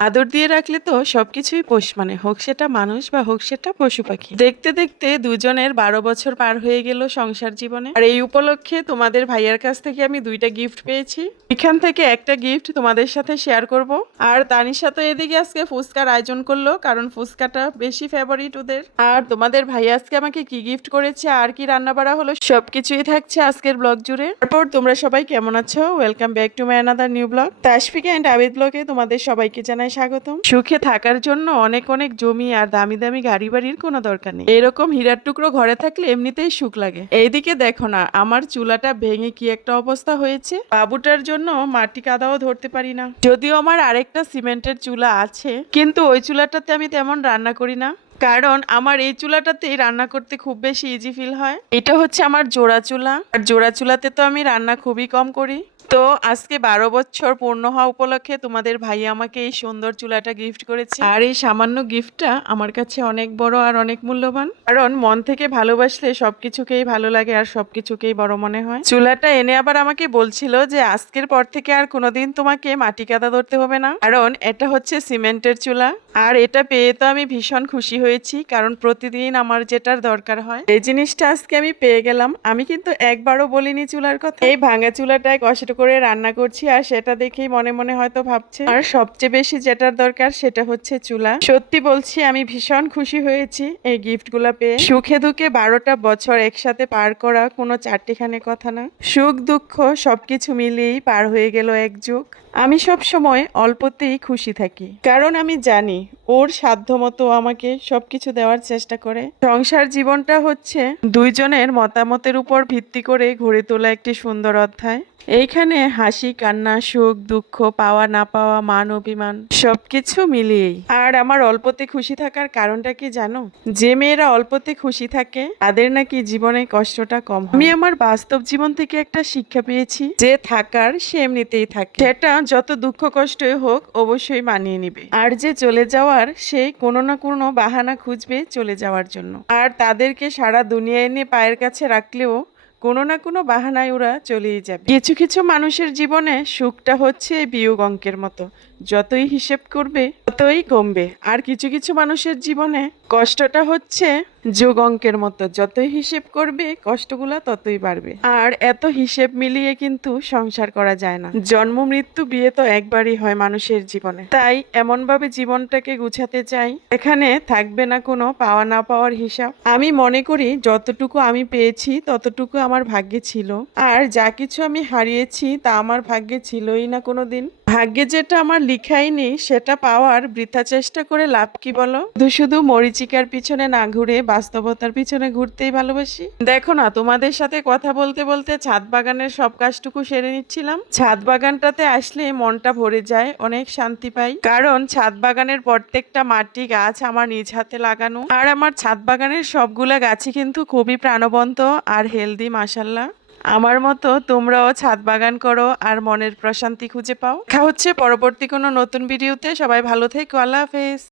আদর দিয়ে রাখলে তো সবকিছুই পোষ মানে হোক সেটা মানুষ বা হোক সেটা পশু পাখি। দেখতে দেখতে দুজনের বারো বছর পার হয়ে গেল সংসার জীবনে। আর এই উপলক্ষে তোমাদের ভাইয়ার কাছ থেকে আমি দুইটা গিফট পেয়েছি। এখান থেকে একটা গিফট তোমাদের সাথে শেয়ার করব। আর তানিশা তো এদিকে আজকে ফুচকার আয়োজন করল, কারণ ফুচকাটা বেশি ফেভারিট ওদের। আর তোমাদের ভাইয়া আজকে আমাকে কি গিফট করেছে, আর কি রান্না বাড়া হলো, সবকিছুই থাকছে আজকের ব্লগ জুড়ে। তারপর তোমরা সবাই কেমন আছো? Welcome back to my another new blog Tasfika and Abid ব্লগে তোমাদের সবাইকে জানাই স্বাগতম। সুখে থাকার জন্য অনেক অনেক জমি আর দামি দামি গাড়ি বাড়ির কোনো দরকার নেই। এরকম হীরার টুকরো ঘরে থাকলে এমনিতেই সুখ লাগে। এইদিকে দেখো না, আমার চুলাটা ভেঙে কি একটা অবস্থা হয়েছে? বাবুটার জন্য মাটি কাদাও ধরতে পারি না। যদিও আমার আরেকটা সিমেন্টের চুলা আছে, কিন্তু ওই চুলাটাতে আমি তেমন রান্না করি না। কারণ আমার এই চুলাটাতেই রান্না করতে খুব বেশি ইজি ফিল হয়। এটা হচ্ছে আমার জোড়া চুলা। আর জোড়া চুলাতে তো আমি রান্না খুবই কম করি। তো আজকে বারো বছর পূর্ণ হওয়া উপলক্ষে তোমাদের ভাই আমাকে এই সুন্দর চুলাটা গিফট করেছে। আর এই সামান্য গিফটটা আমার কাছে অনেক বড় আর অনেক মূল্যবান। কারণ মন থেকে ভালোবাসলে সবকিছুকেই ভালো লাগে আর সবকিছুকেই বড় মনে হয়। চুলাটা এনে আবার আমাকে বলছিল যে আজকের পর থেকে আর কোনোদিন তোমাকে মাটি কাদা ধরতে হবে না। কারণ এটা হচ্ছে সিমেন্টের চুলা। আর এটা পেয়ে তো আমি ভীষণ খুশি হয়েছি, কারণ প্রতিদিন আমার যেটার দরকার হয়, এই জিনিসটা আজকে আমি পেয়ে গেলাম। আমি কিন্তু একবারও বলিনি চুলার কথা। এই ভাঙা চুলাটায় কষ্ট করে রান্না করছি আর সেটা দেখেই মনে মনে হয়তো ভাবছে। আর সবচেয়ে বেশি যেটার দরকার সেটা হচ্ছে চুলা। সত্যি বলছি, আমি ভীষণ খুশি হয়েছি এই গিফটগুলা পেয়ে। সুখে দুঃখে বারোটা বছর একসাথে পার করা কোনো চারটিখানে কথা না। সুখ দুঃখ সবকিছু মিলিয়েই পার হয়ে গেল এক যুগ। আমি সব সময় অল্পতেই খুশি থাকি। কারণ আমি জানি ওর সাধ্য মতো আমাকে সবকিছু দেওয়ার চেষ্টা করে। সংসার জীবনটা হচ্ছে দুইজনের মতামতের উপর ভিত্তি করে গড়ে তোলা একটি সুন্দর অধ্যায়। এইখানে হাসি, কান্না, সুখ, দুঃখ, পাওয়া, না পাওয়া, মান, অভিমান, সবকিছু মিলিয়েই। আর আমার অল্পতে খুশি থাকার কারণটা কি জানো? যে মেয়েরা অল্পতে খুশি থাকে, তাদের নাকি জীবনে কষ্টটা কম আমি আমার বাস্তব জীবন থেকে একটা শিক্ষা পেয়েছি, যে থাকার সে এমনিতেই থাকে। সেটা যত দুঃখ কষ্টই হোক, অবশ্যই মানিয়ে নিবে। আর যে চলে যাওয়ার সে কোনো না কোনো বাহানা খুঁজবে চলে যাওয়ার জন্য। আর তাদেরকে সারা দুনিয়া এনে পায়ের কাছে রাখলেও কোনো না কোনো বাহানায় ওরা চলেই যাবে। কিছু কিছু মানুষের জীবনে সুখটা হচ্ছে বিয়োগ অঙ্কের মতো। যতই হিসেব করবে, ততই কমবে। আর কিছু কিছু মানুষের জীবনে কষ্টটা হচ্ছে যোগ অঙ্কের মতো যতই হিসেব করবে, কষ্টগুলা ততই বাড়বে। আর এত হিসেব মিলিয়ে কিন্তু সংসার করা যায় না। জন্ম, মৃত্যু, বিয়ে তো একবারই হয় মানুষের জীবনে। তাই এমন ভাবে জীবনটাকে গুছাতে চাই। এখানে থাকবে না কোনো পাওয়া না পাওয়ার হিসাব। আমি মনে করি যতটুকু আমি পেয়েছি, ততটুকু আমার ভাগ্যে ছিল। আর যা কিছু আমি হারিয়েছি, তা আমার ভাগ্যে ছিলই না কোনোদিন। ভাগ্যে যেটা আমার লিখাই নেই সেটা পাওয়ার বৃথা চেষ্টা করে লাভ কি বলো? শুধু শুধু মরিচিকার পিছনে না ঘুরে বাস্তবতার পিছনে ঘুরতেই ভালোবাসি। দেখো না, তোমাদের সাথে কথা বলতে বলতে ছাদ বাগানের সব কাজটুকু সেরে নিচ্ছিলাম। ছাদ বাগানটাতে আসলে মনটা ভরে যায়, অনেক শান্তি পাই। কারণ ছাদ বাগানের প্রত্যেকটা মাটি, গাছ আমার নিজ হাতে লাগানো। আর আমার ছাদ বাগানের সবগুলা গাছই কিন্তু খুবই প্রাণবন্ত আর হেলদি মাসাল্লাহ আমার মতো তোমরাও ছাদ বাগান করো আর মনের প্রশান্তি খুঁজে পাও। দেখা হচ্ছে পরবর্তী কোনো নতুন ভিডিওতে। সবাই ভালো থেকো। আল্লাহ হাফেজ।